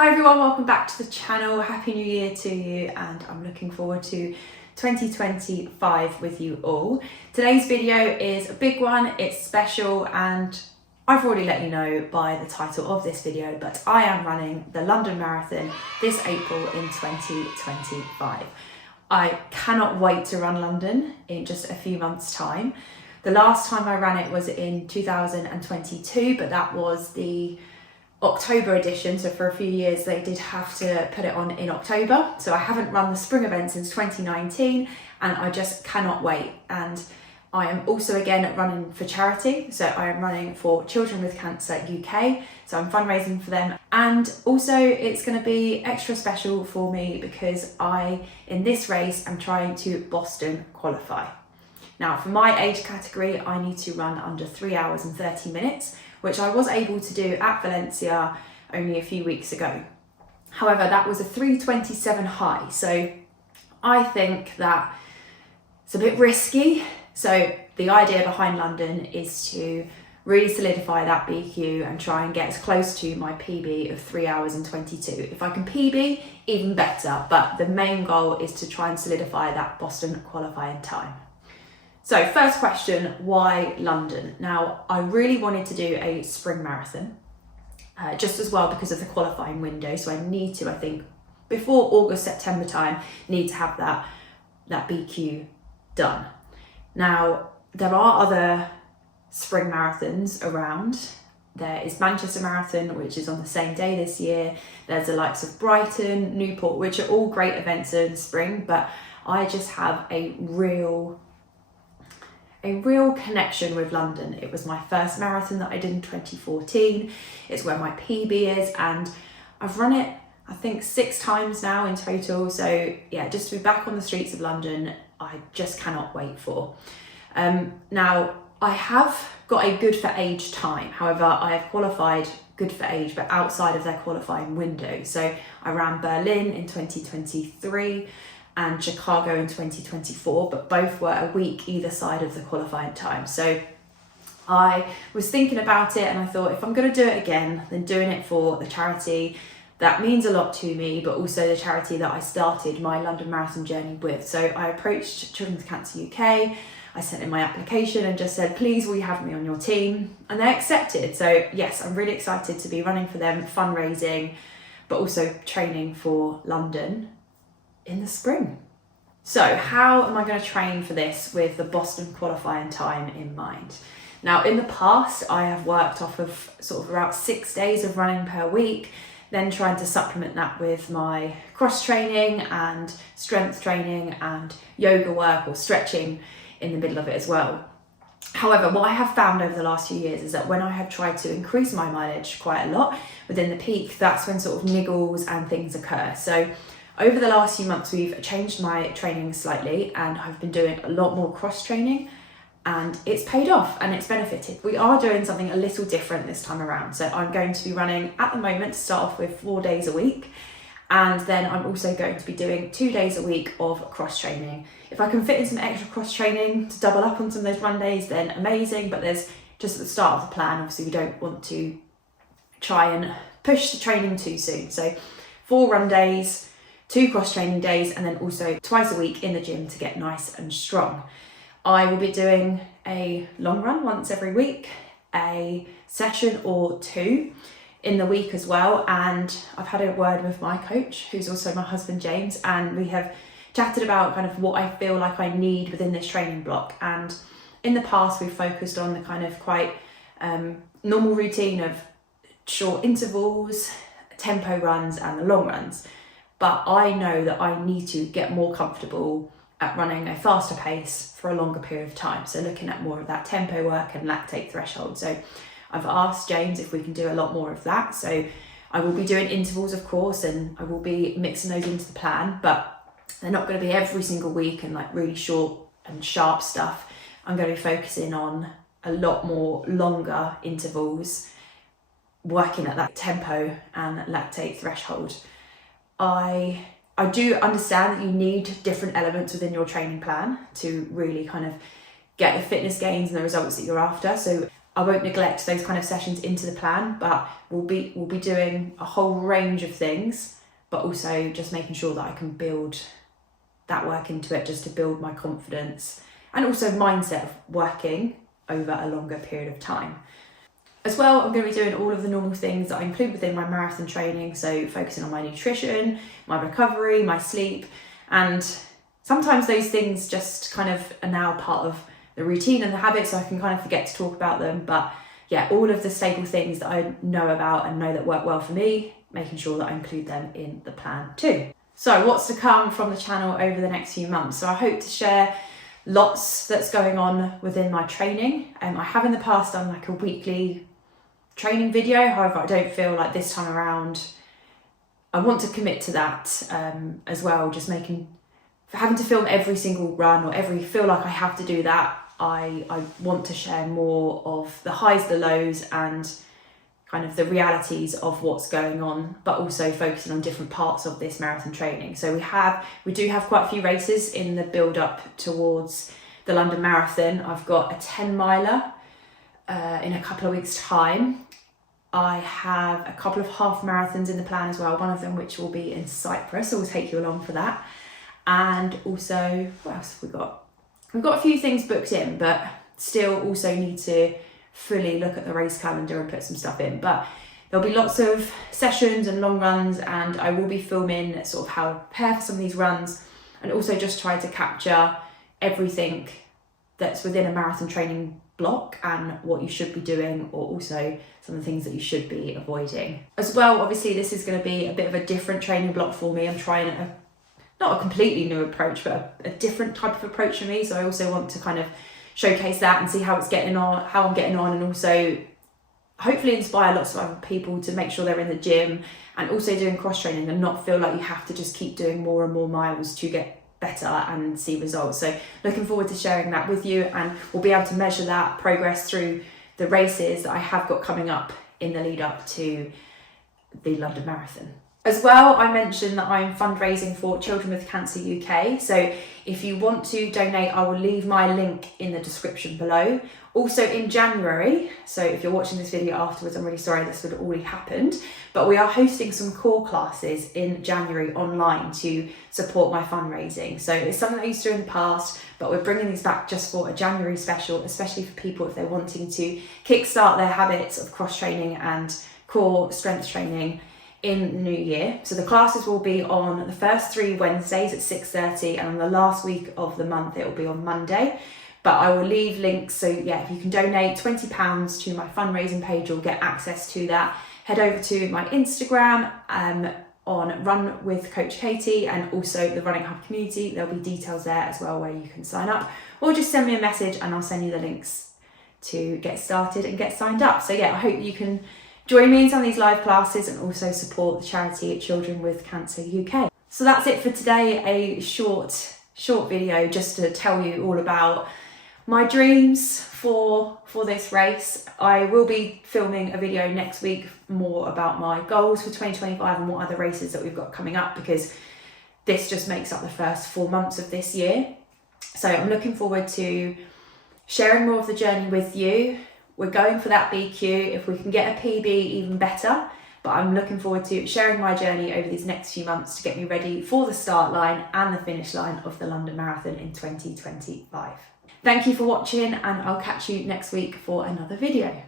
Hi everyone, welcome back to the channel. Happy New Year to you, and I'm looking forward to 2025 with you all. Today's video is a big one, it's special, and I've already let you know by the title of this video, but I am running the London Marathon this April in 2025. I cannot wait to run London in just a few months' time. The last time I ran it was in 2022, but that was the October edition, so for a few years they did have to put it on in October. So I haven't run the spring event since 2019 and I just cannot wait. And I am also again running for charity, so I am running for Children with Cancer UK, so I'm fundraising for them. And also it's going to be extra special for me because in this race I'm trying to Boston qualify. Now for my age category I need to run under 3 hours and 30 minutes, which I was able to do at Valencia only a few weeks ago. However, that was a 3:27 high, so I think that it's a bit risky. So the idea behind London is to really solidify that BQ and try and get as close to my PB of 3 hours and 22. If I can PB, even better, but the main goal is to try and solidify that Boston qualifying time. So first question, why London? Now, I really wanted to do a spring marathon, just as well because of the qualifying window. So I need to, I think, before August, September time, need to have that BQ done. Now, there are other spring marathons around. There is Manchester Marathon, which is on the same day this year. There's the likes of Brighton, Newport, which are all great events in spring, but I just have a real connection with London. It was my first marathon that I did in 2014. It's where my PB is, and I've run it, I think, 6 times now in total. So yeah, just to be back on the streets of London, I just cannot wait for. Now, I have got a good for age time. However, I have qualified good for age, but outside of their qualifying window. So I ran Berlin in 2023, and Chicago in 2024, but both were a week either side of the qualifying time. So I was thinking about it and I thought, if I'm going to do it again, then doing it for the charity that means a lot to me, but also the charity that I started my London Marathon journey with. So I approached Children with Cancer UK, I sent in my application and just said, please, will you have me on your team? And they accepted. So yes, I'm really excited to be running for them, fundraising, but also training for London in the spring. So how am I going to train for this with the Boston qualifying time in mind? Now, in the past, I have worked off of sort of about 6 days of running per week, then trying to supplement that with my cross training and strength training and yoga work or stretching in the middle of it as well. However, what I have found over the last few years is that when I have tried to increase my mileage quite a lot within the peak, that's when sort of niggles and things occur. So over the last few months, we've changed my training slightly and I've been doing a lot more cross training, and it's paid off and it's benefited. We are doing something a little different this time around. So I'm going to be running at the moment to start off with 4 days a week. And then I'm also going to be doing 2 days a week of cross training. If I can fit in some extra cross training to double up on some of those run days, then amazing. But there's just at the start of the plan, obviously we don't want to try and push the training too soon. So 4 run days, 2 cross training days, and then also twice a week in the gym to get nice and strong. I will be doing a long run once every week, a session or 2 in the week as well. And I've had a word with my coach, who's also my husband, James, and we have chatted about kind of what I feel like I need within this training block. And in the past, we've focused on the kind of quite normal routine of short intervals, tempo runs, and the long runs. But I know that I need to get more comfortable at running a faster pace for a longer period of time. So looking at more of that tempo work and lactate threshold. So I've asked James if we can do a lot more of that. So I will be doing intervals, of course, and I will be mixing those into the plan, but they're not going to be every single week and like really short and sharp stuff. I'm going to be focusing on a lot more longer intervals, working at that tempo and lactate threshold. I do understand that you need different elements within your training plan to really kind of get the fitness gains and the results that you're after. So I won't neglect those kind of sessions into the plan, but we'll be doing a whole range of things, but also just making sure that I can build that work into it, just to build my confidence and also mindset of working over a longer period of time. As well, I'm going to be doing all of the normal things that I include within my marathon training, so focusing on my nutrition, my recovery, my sleep, and sometimes those things just kind of are now part of the routine and the habit, so I can kind of forget to talk about them. But yeah, all of the staple things that I know about and know that work well for me, making sure that I include them in the plan too. So what's to come from the channel over the next few months? So I hope to share lots that's going on within my training. I have in the past done like a weekly training video, however I don't feel like this time around I want to commit to that as well, just having to film every single run or feel like I have to do that. I want to share more of the highs, the lows, and kind of the realities of what's going on, but also focusing on different parts of this marathon training. So we do have quite a few races in the build up towards the London Marathon. I've got a 10 miler in a couple of weeks' time. I have a couple of half marathons in the plan as well, one of them which will be in Cyprus, so we'll take you along for that. And also, what else have we got? We've got a few things booked in, but still also need to fully look at the race calendar and put some stuff in. But there'll be lots of sessions and long runs, and I will be filming sort of how to prepare for some of these runs, and also just try to capture everything that's within a marathon training block and what you should be doing, or also some of the things that you should be avoiding. As well, obviously this is going to be a bit of a different training block for me. I'm trying not a completely new approach, but a different type of approach for me. So I also want to kind of showcase that and see how I'm getting on, and also hopefully inspire lots of other people to make sure they're in the gym and also doing cross training and not feel like you have to just keep doing more and more miles to get better and see results. So looking forward to sharing that with you, and we'll be able to measure that progress through the races that I have got coming up in the lead up to the London Marathon. As well, I mentioned that I'm fundraising for Children with Cancer UK. So if you want to donate, I will leave my link in the description below. Also in January, so if you're watching this video afterwards, I'm really sorry this would have already happened, but we are hosting some core classes in January online to support my fundraising. So it's something I used to do in the past, but we're bringing these back just for a January special, especially for people if they're wanting to kickstart their habits of cross training and core strength training in the new year. So the classes will be on the first 3 Wednesdays at 6:30, and on the last week of the month it will be on Monday. But I will leave links, so yeah, if you can donate £20 to my fundraising page, you'll get access to that. Head over to my Instagram on Run with Coach Katie, and also the Running Hub community. There'll be details there as well where you can sign up, or just send me a message and I'll send you the links to get started and get signed up. So yeah, I hope you can join me in some of these live classes and also support the charity Children with Cancer UK. So that's it for today, a short video just to tell you all about my dreams for this race. I will be filming a video next week more about my goals for 2025 and what other races that we've got coming up, because this just makes up the first 4 months of this year. So I'm looking forward to sharing more of the journey with you. We're going for that BQ. If we can get a PB, even better. But I'm looking forward to sharing my journey over these next few months to get me ready for the start line and the finish line of the London Marathon in 2025. Thank you for watching, and I'll catch you next week for another video.